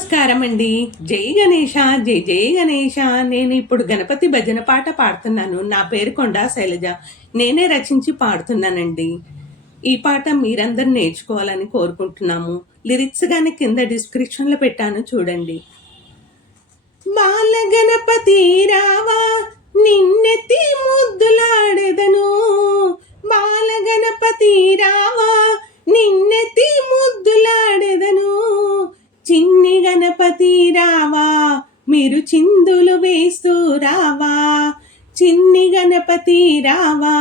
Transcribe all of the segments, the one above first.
నమస్కారం అండి జై గణేష జై జై గణేష. నేను ఇప్పుడు గణపతి భజన పాట పాడుతున్నాను. నా పేరు కొండా శైలజ. నేనే రచించి పాడుతున్నానండి. ఈ పాట మీరందరూ నేర్చుకోవాలని కోరుకుంటున్నాము. లిరిక్స్ కానీ కింద డిస్క్రిప్షన్లో పెట్టాను చూడండి. బాల గణపతి రావా నిన్నెత్తి ముద్దులాడెదను. గణపతి రావా మీరు చిందులు వేస్తూ రావా. చిన్ని గణపతి రావా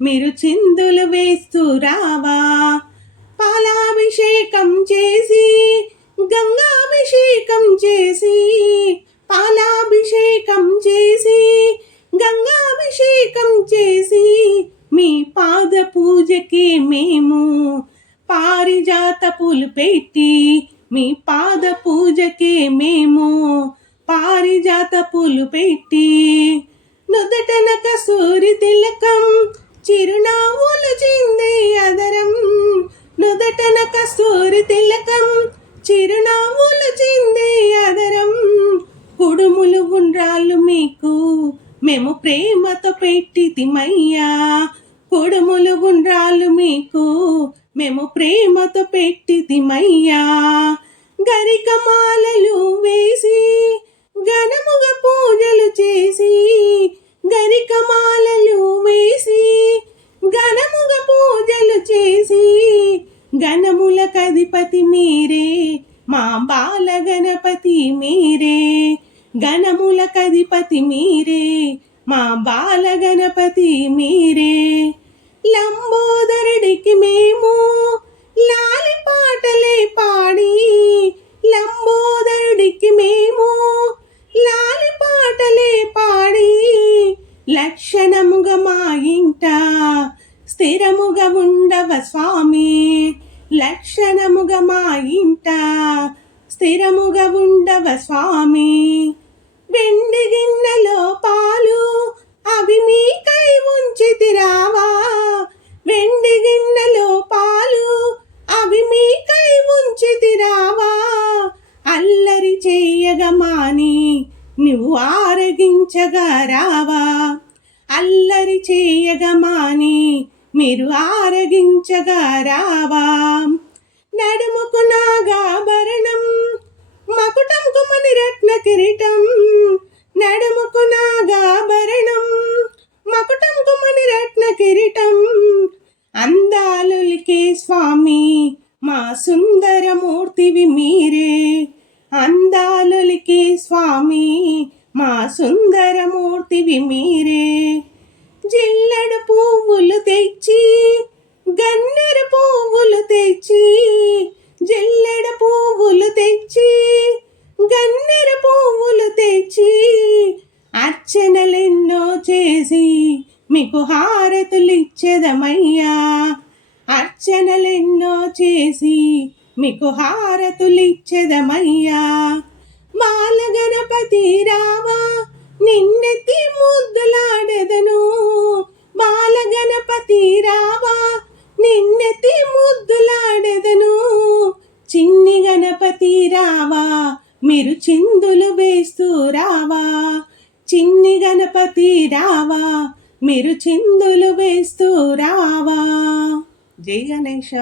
మీరు చిందులు వేస్తూ రావా. పాలాభిషేకం చేసి గంగాభిషేకం చేసి పాలాభిషేకం చేసి గంగాభిషేకం చేసి మీ పాద పూజకి మేము పారిజాత పూలు పెట్టి మీ పాద పూజకే మేము పారిజాత పూలు పెట్టి నుదటన కసూరి తిలకం చిరునావులు చింది అదరం. నుదటన కసూరి తిలకం చిరునావులు చింది అదరం. కుడుములు గుండ్రాలు మీకు మేము ప్రేమతో పెట్టి తిమయ్యా. కుడుములు గుండ్రాలు మీకు మేము ప్రేమతో పెట్టితిమయ్యా గరికమాలలు వేసి ఘనముగా పూజలు చేసి గరికమాలలు వేసి ఘనముగా పూజలు చేసి గణముల కధిపతి మీరే మా బాల గణపతి మీరే గణముల కధిపతి మీరే మా బాల గణపతి మీరే. ఉండవ స్వామి. లక్షణముగా మా ఇంట స్థిరముగా ఉండవ స్వామి. వెండి గిన్నెలో పాలు అవి మీకై ఉంచితి రావా వెండి గిన్నెలో పాలు అవి మీకై ఉంచితి రావా అల్లరి చేయగమాని నువ్వు ఆరగించగా రావా. అల్లరి చేయగమాని మీరు ఆరగించగా రావా. నడుముకు నాగాభరణం మకుటం కుమని రత్న కిరీటం. నడుముకు నాగాభరణం మకుటం కుమని రత్న కిరీటం. అందాలులికే స్వామి మా సుందరమూర్తివి మీరే. అందాలులికే స్వామి మా సుందరమూర్తివి మీరే. గన్నెర పువ్వులు తెచ్చి జల్లెడ పువ్వులు తెచ్చి గన్నెర పువ్వులు తెచ్చి అర్చనలెన్నో చేసి మీకు హారతులిచ్చెదమయ్యా. అర్చనలెన్నో చేసి మీకు హారతులిచ్చెదమయ్యా. మాల గణపతి రావా నిన్న వేస్తూ రావా చిన్ని గణపతి రావా మీరు చిందులు వేస్తూ రావా జై గణేష